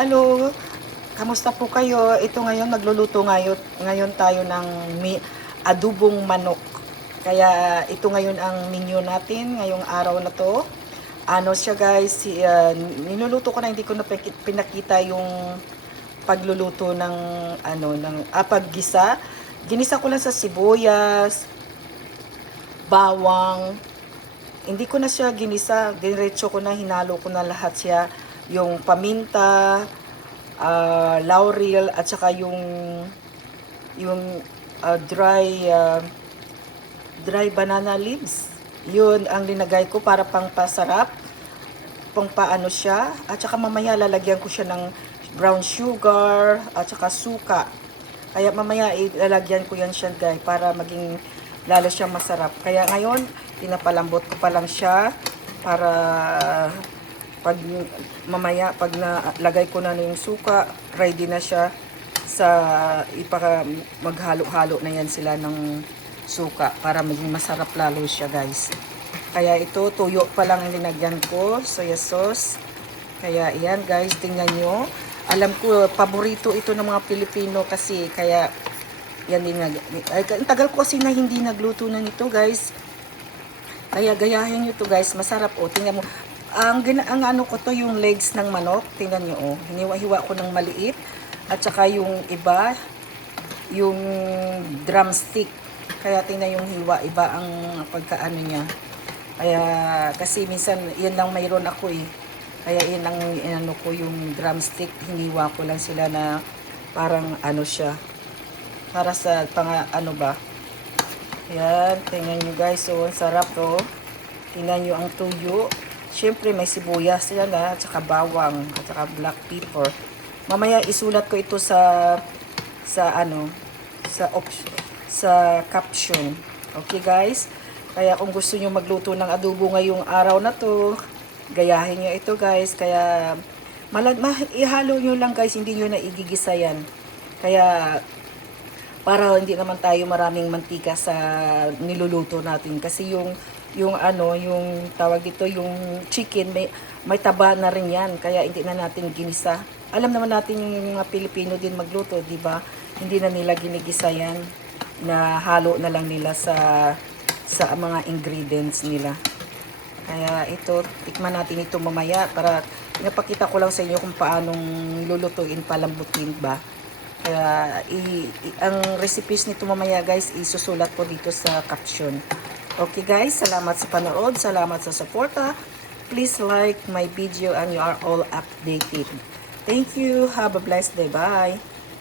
Hello, kamusta po kayo? Ito ngayon, nagluluto ngayon tayo ng adubong manok. Kaya ito ngayon ang menu natin ngayong araw na to. Ano siya guys, niluluto ko na, hindi ko na pinakita yung pagluluto ng paggisa. Ginisa ko lang sa sibuyas, bawang. Hindi ko na siya ginisa, diretso ko na, hinalo ko na lahat siya. Yung paminta, laurel, at saka yung dry banana leaves. Yun ang linagay ko para pang pasarap, pang paano siya. At saka mamaya lalagyan ko siya ng brown sugar at saka suka. Kaya mamaya ilalagyan ko yan siya guys para maging lalo siyang masarap. Kaya ngayon, pinapalambot ko pa lang siya para pag mamaya pag nalagay ko na yung suka, ready na siya sa maghalo-halo na yan sila ng suka para maging masarap lalo siya guys. Kaya ito, tuyo pa lang linagyan ko, soya sauce. Kaya iyan guys, tingnan nyo. Alam ko, paborito ito ng mga Pilipino kasi kaya yan din ang tagal ko kasi na hindi nagluto na nito guys. Kaya gayahin nyo to guys, masarap oh. Tingnan mo, ang ano ko to yung legs ng manok. Tingnan nyo oh, hiniwa-hiwa ko ng maliit. At saka yung iba, yung drumstick. Kaya tingnan yung hiwa, iba ang pagkaano niya. Kaya kasi minsan yan lang mayroon ako eh. Kaya yan ang inano ko yung drumstick, hiniwa ko lang sila na parang ano siya. Para sa ano ba? Yan, tingnan nyo guys. So, ang sarap to. Tingnan nyo ang tuyo. Siyempre, may sibuyas yan at saka bawang, at saka black pepper. Mamaya isulat ko ito sa caption. Okay guys? Kaya kung gusto nyo magluto ng adobo ngayong araw na to, gayahin nyo ito guys. Kaya, ihalo nyo lang guys, hindi nyo na igigisa yan. Kaya, para hindi naman tayo maraming mantika sa niluluto natin kasi yung tawag dito yung chicken may taba na rin yan, kaya hindi na natin ginisa. Alam naman natin yung mga Pilipino din magluto, di ba? Hindi na nila ginigisa yan, na halo na lang nila sa mga ingredients nila. Kaya ito, tikman natin ito mamaya para napakita ko lang sa inyo kung paanong lulutuin, palambutin ba. Kaya ang recipes nito mamaya guys, isusulat ko dito sa caption. Okay guys, salamat sa panood, salamat sa suporta. Please like my video and you are all updated. Thank you, have a blessed day, bye.